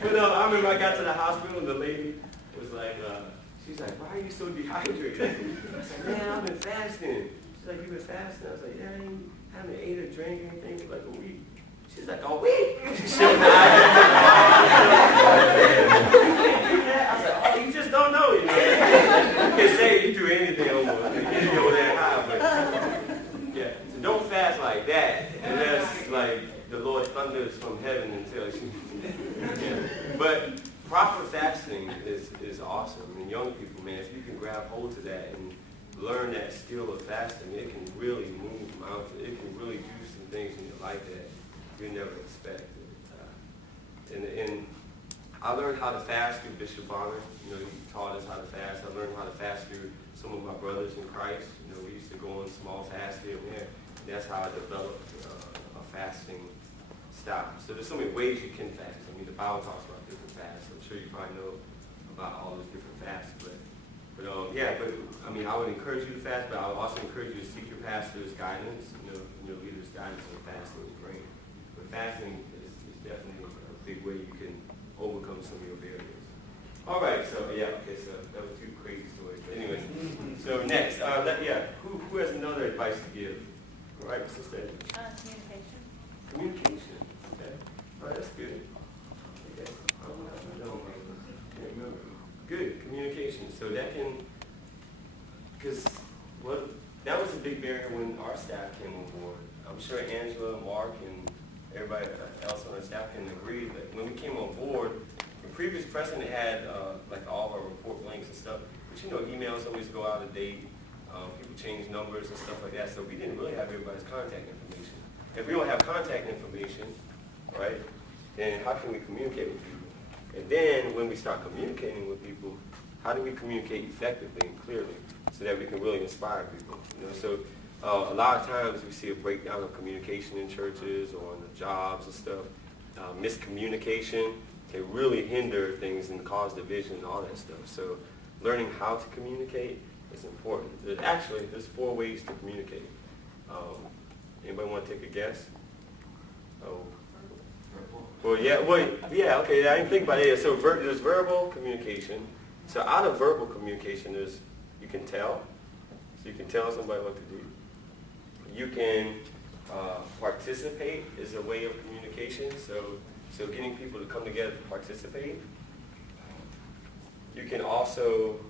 But I remember I got to the hospital and the lady was like, she's like, why are you so dehydrated? I said, man, I've been fasting. She's like, you've been fasting? I was like, yeah, I haven't ate or drank anything for like a week. She's like, a week? She showed me. I was like, oh, you just don't know, you know. You can say you do anything almost. You can go there high, but yeah. So don't fast like that unless like the Lord thunders from heaven and tells you. Yeah. But proper fasting is awesome. And young people, man, if you can grab hold to that and learn that skill of fasting, it can really move mountains. It can really do some things in your life that you never expected. And I learned how to fast through Bishop Bonner. You know, he taught us how to fast. I learned how to fast through some of my brothers in Christ. You know, we used to go on small fasts here and there. That's how I developed a fasting style. So there's so many ways you can fast. I mean, the Bible talks about different fasts. I'm sure you probably know about all those different fasts. But I mean, I would encourage you to fast, but I would also encourage you to seek your pastor's guidance. You know, your leader's guidance on fasting is great. But fasting is definitely a big way you can overcome some of your barriers. All right, so so that was two crazy stories. But anyways, so next, who has another advice to give? All right, Sister. Communication. Communication. Okay. All right, that's good. Okay. Good communication. So that can, because that was a big barrier when our staff came on board. I'm sure Angela, Mark, and everybody else on the staff can agree that when we came on board, the previous president had like all of our report links and stuff, but you know, emails always go out of date. People change numbers and stuff like that, so we didn't really have everybody's contact information. If we don't have contact information, right, then how can we communicate with people? And then when we start communicating with people, how do we communicate effectively and clearly so that we can really inspire people? You know, so a lot of times we see a breakdown of communication in churches or on the jobs and stuff. Miscommunication can really hinder things and cause division and all that stuff. So learning how to communicate is important. There's 4 ways to communicate. Anybody want to take a guess? Oh. Okay, I didn't think about it. So there's verbal communication. So out of verbal communication is you can tell. So you can tell somebody what to do. You can participate is a way of communication. So getting people to come together to participate. You can also,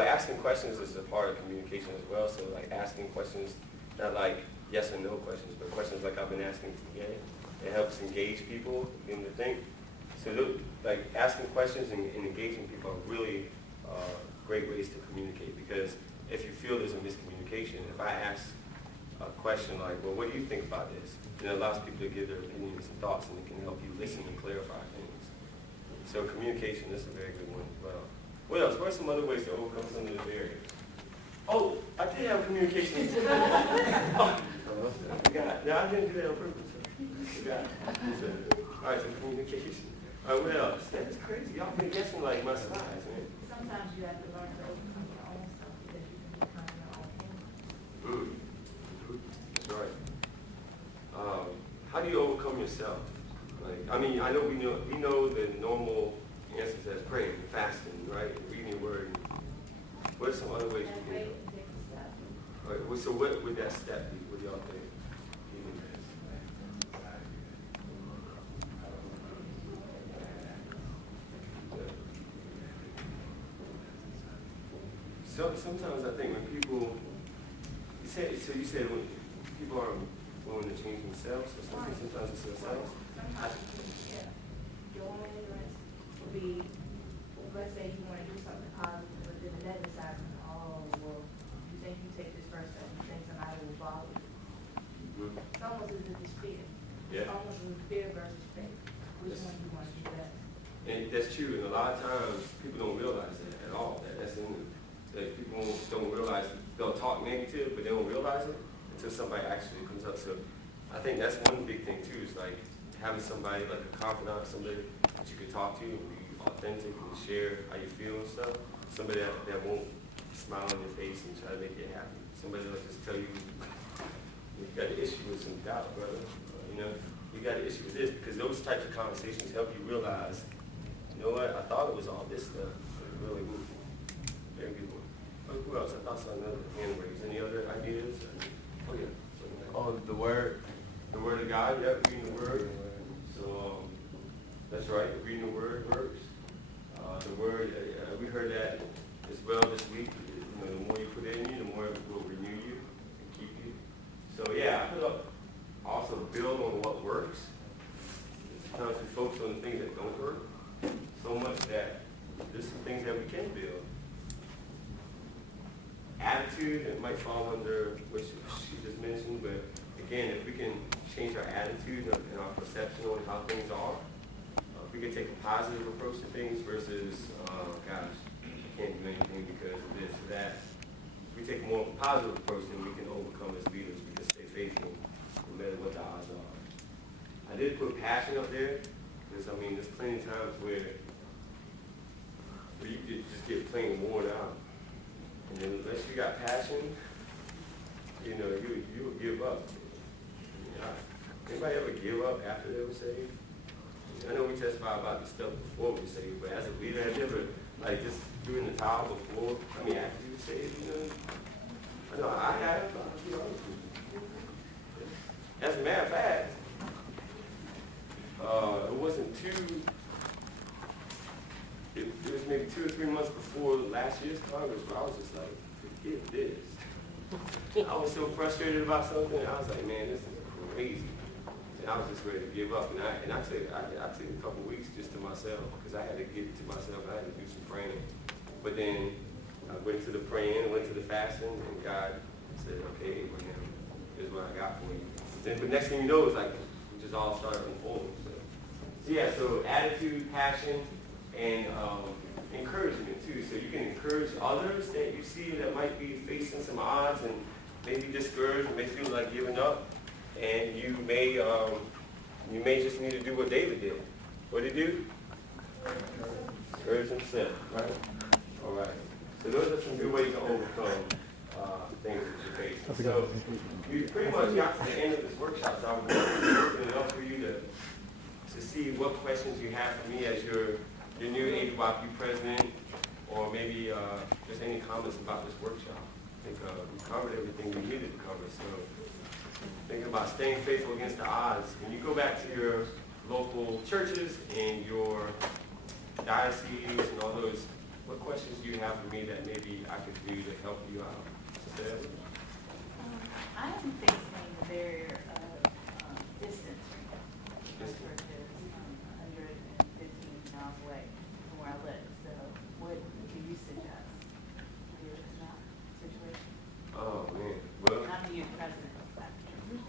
asking questions is a part of communication as well. So like asking questions, not like yes and no questions, but questions like I've been asking today. It helps engage people in the thing. So like asking questions and engaging people are really great ways to communicate, because if you feel there's a miscommunication, if I ask a question like, well, what do you think about this? It allows people to give their opinions and thoughts, and it can help you listen and clarify things. So communication is a very good one as well. What else? What are some other ways to overcome some of the barriers? Oh, I did have communication. I forgot. No, I didn't do that on purpose. All right, so communication. All right, what else? That's crazy. Y'all been guessing like my slides, man. Sometimes you have to learn to overcome your own stuff because you can become your own enemy. That's right. How do you overcome yourself? Like, I mean, I know we know the normal answers as praying, fasting, right? Reading your word. What are some other ways we can do it? All right, so what would that step be? What do y'all think? So sometimes I think when people, you said when people are willing to change themselves, or something, sometimes it's themselves. Your own ignorance would be, let's say you want to do something positive, but then the negative side, you think you take this first step, you think somebody will follow you. It's almost as if it's fear. Yeah. It's almost as fear versus faith. Which one do you want to do best? And that's true, and a lot of times people don't realize that at all. That's in them. That people don't realize it. They'll talk negative, but they don't realize it until somebody actually comes up. So I think that's one big thing too, is like having somebody like a confidant, somebody that you can talk to and be authentic and share how you feel and stuff. Somebody that won't smile on your face and try to make you happy. Somebody that'll just tell you, you got an issue with some doubt, brother. You know, you got an issue with this, because those types of conversations help you realize You know what? I thought it was all this stuff. It was really good. Very good one. Who else? I thought I saw another hand raised. Any other ideas? Oh yeah. Oh, the word. The word of God. Yep, reading the word. So that's right. Reading the word works. The word. We heard that as well this week. You know, the more you put in you, the more it will renew you and keep you. So yeah, I put up also build on what works. Sometimes we focus on the things that don't work so much that there's some things that we can build. Attitude, it might fall under what she just mentioned, but again, if we can change our attitude and our perception on how things are, if we can take a positive approach to things versus, gosh, I can't do anything because of this or that. If we take more of a positive approach, then we can overcome as leaders. We can stay faithful no matter what the odds are. I did put passion up there because, I mean, there's plenty of times where you could just get plain worn out. And then unless you got passion, you know, you will give up. Anybody ever give up after they were saved? I know we testify about the stuff before we were saved, but as a leader, have you ever, like, just threw in the towel before, after you were saved, you know? I know I have, you know. As a matter of fact, it wasn't it was maybe 2 or 3 months before last year's Congress where I was just like, forget this. I was so frustrated about something, I was like, man, this is crazy. And I was just ready to give up. And I took a couple weeks just to myself because I had to get it to myself. I had to do some praying. But then I went to the praying, went to the fasting, and God said, okay, Abraham, here's what I got for you. But next thing you know, it's like we just all started unfolding. So yeah, so attitude, passion, and encouragement too. So you can encourage others that you see that might be facing some odds and maybe discouraged, may feel like giving up. And you may just need to do what David did. What did he do? Encourage himself, right? All right. So those are some good ways to overcome things that you're facing. So you pretty much got to the end of this workshop. So I'm going to open it up for you to see what questions you have for me as your new ABYPU president, or maybe just any comments about this workshop. I think we covered everything we needed to cover. So think about staying faithful against the odds. When you go back to your local churches and your dioceses and all those, what questions do you have for me that maybe I could do to help you out? Sister? I am facing the barrier of distance right now. My church is 115 miles away from where I live. So what do you suggest in that situation? Oh, man. Well, I'm the youth president of that church.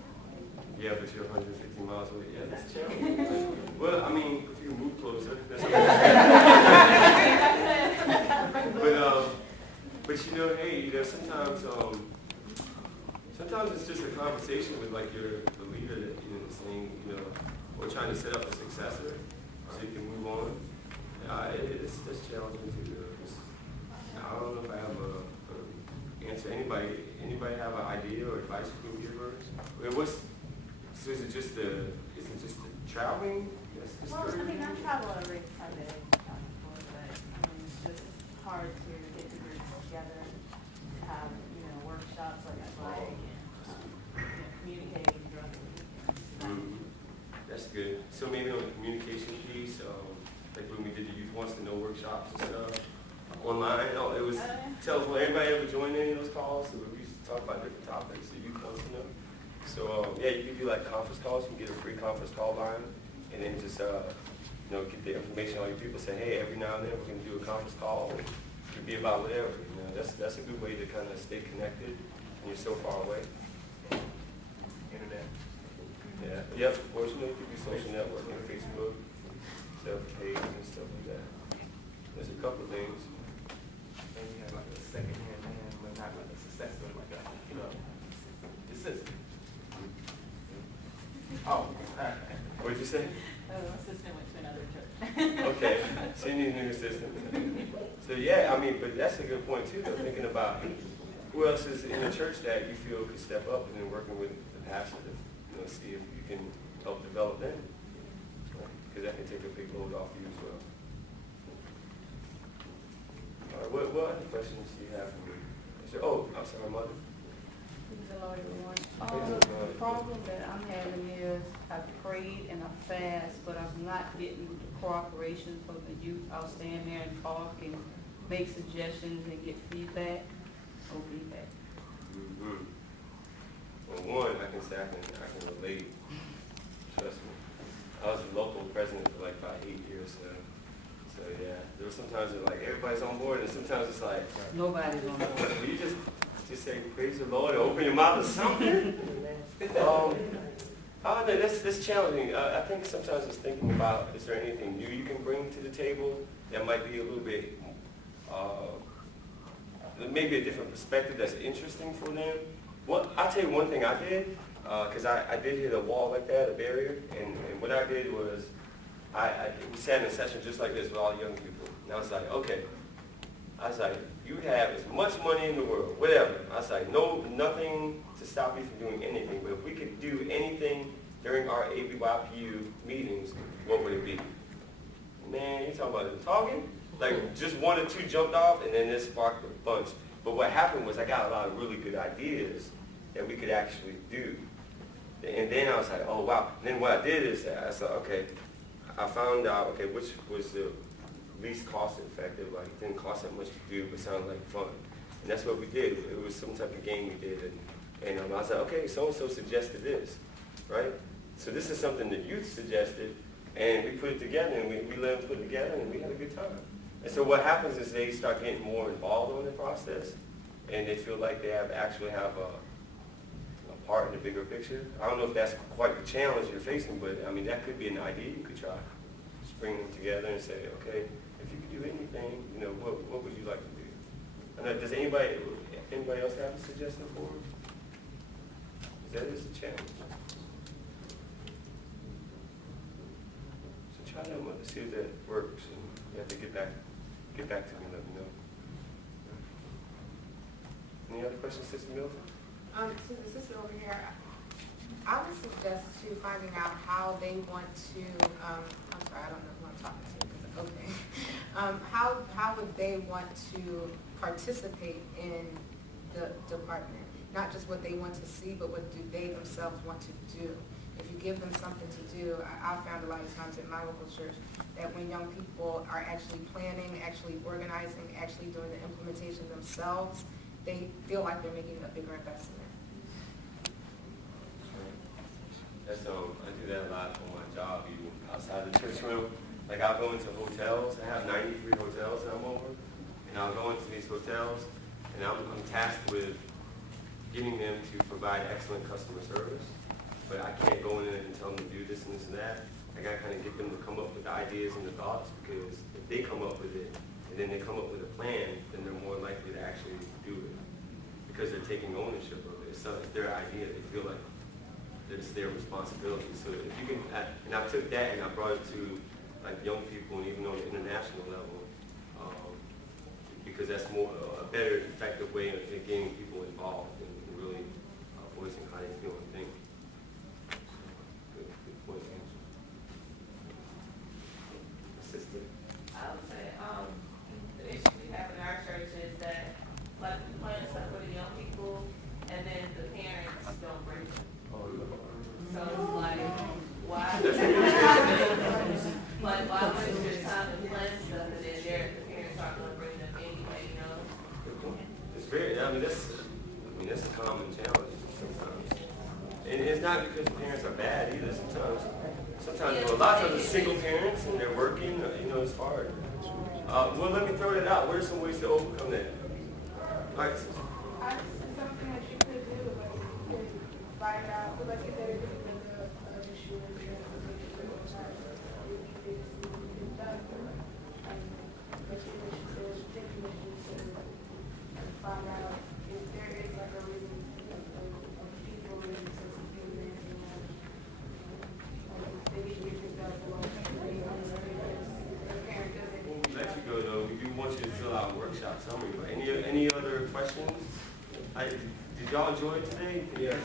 yeah, but you're 150 miles away. Yeah, that's challenging. Well, I mean, if you move closer, that's okay. But you know, hey, you know, sometimes it's just a conversation with like the leader that saying, or trying to set up a successor so you can move on. That's challenging too. I don't know if I have a answer. Anybody have an idea or advice you can give her? So is it just the traveling? Yes, Well, I mean, I travel every Sunday, but it's just hard to get the groups together, to have, workshops like I like, and communicating directly. That's good. So maybe on the communication piece, like when we did the Youth Wants to Know workshops and stuff, online, it was telephone. Everybody ever joined any of those calls? So we used to talk about different topics that Youth Wants to Know. So yeah, you could do like conference calls. You can get a free conference call line, and then just get the information on your people. Say, hey, every now and then we're going to do a conference call. It could be about whatever. That's a good way to kind of stay connected when you're so far away. Internet. Yeah. Yep. Fortunately, you could do social networking, Facebook, self-page, and stuff like that. There's a couple of things. And you have like a second-hand man, but not like a successor, like a, assistant. Oh, What did you say? Oh, assistant went to another church. Okay, so you need a new assistant. So yeah, I mean, but that's a good point too, though, thinking about who else is in the church that you feel could step up and then working with the pastor to see if you can help develop them. Because that can take a big load off you as well. What other questions do you have for me? Oh, I'm sorry, Mother. The problem that I'm having is I've prayed and I fast, but I'm not getting the cooperation from the youth. I'll stand there and talk and make suggestions and get feedback. No feedback. Mm-hmm. Well, one, I can say I can relate. Trust me. I was the local president for like about 8 years, so yeah. There were sometimes it's like everybody's on board, and sometimes it's like Nobody's on board. well, you just say praise the Lord or open your mouth or something. Oh, no, that's challenging. I think sometimes it's thinking about, is there anything new you can bring to the table that might be a little bit, maybe a different perspective that's interesting for them. Well, I'll tell you one thing I did, because I did hit a wall like that, a barrier, and what I did was, we sat in a session just like this with all the young people, and I was like, okay, you have as much money in the world, whatever. I was like, no, nothing to stop you from doing anything. But if we could do anything during our ABYPU meetings, what would it be? Man, you talking about them talking? Like just one or two jumped off, and then this sparked a bunch. But what happened was I got a lot of really good ideas that we could actually do. And then I was like, oh wow. And then what I did is I said, okay, I found out, okay, which was the least cost effective, like it didn't cost that much to do, but sounded like fun. And that's what we did. It was some type of game we did. And I was like, okay, so-and-so suggested this, right? So this is something the youth suggested, and we put it together, and we let them put it together, and we had a good time. And so what happens is they start getting more involved in the process, and they feel like they actually have a part in the bigger picture. I don't know if that's quite the challenge you're facing, but I mean, that could be an idea you could try. Just bring them together and say, okay, if you could do anything, you know, what would you like to do? I know, does anybody else have a suggestion for them? That is a challenge. So try that one to see if that works, and you have to get back to me and let me know. Any other questions, Sister Milton? So the sister over here, I would suggest to finding out how they want to, I'm sorry, I don't know who I'm talking to, because, okay. How would they want to participate in the department? Not just what they want to see, but what do they themselves want to do? If you give them something to do, I found a lot of times at my local church that when young people are actually planning, actually organizing, actually doing the implementation themselves, they feel like they're making a bigger investment. That's I do that a lot on my job, even outside the church room. Like I'll go into hotels. I have 93 hotels that I'm over, and I'll go into these hotels, and I'm tasked with getting them to provide excellent customer service. But I can't go in there and tell them to do this and this and that. I gotta kind of get them to come up with the ideas and the thoughts, because if they come up with it and then they come up with a plan, then they're more likely to actually do it, because they're taking ownership of it. It's their idea. They feel like it's their responsibility. So if you can, and I took that and I brought it to like young people and even on the international level, because that's more a better, effective way of getting people involved and really voicing how they feel and think. Good point, Angela. Assistant. I would say, the issue we have in our church is that, like, we plan stuff for the young people, and then the parents don't bring them. So it's like, why? Like, why waste your time to plan stuff, and then the parents aren't gonna bring them anyway, you know? It's very, that's a common challenge sometimes. And it's not because the parents are bad either. Sometimes, a lot of times it's single parents and they're working, it's hard. Well, let me throw that out. What are some ways to overcome that? Like, Something that you could do, like, you could find out, like, if they're doing the issue with the find out if there is like a reason of people really to do this, they need to get yourself along. we'll let you go though. We do want you to fill out a workshop summary. But any other questions? Did y'all enjoy it today? Yes.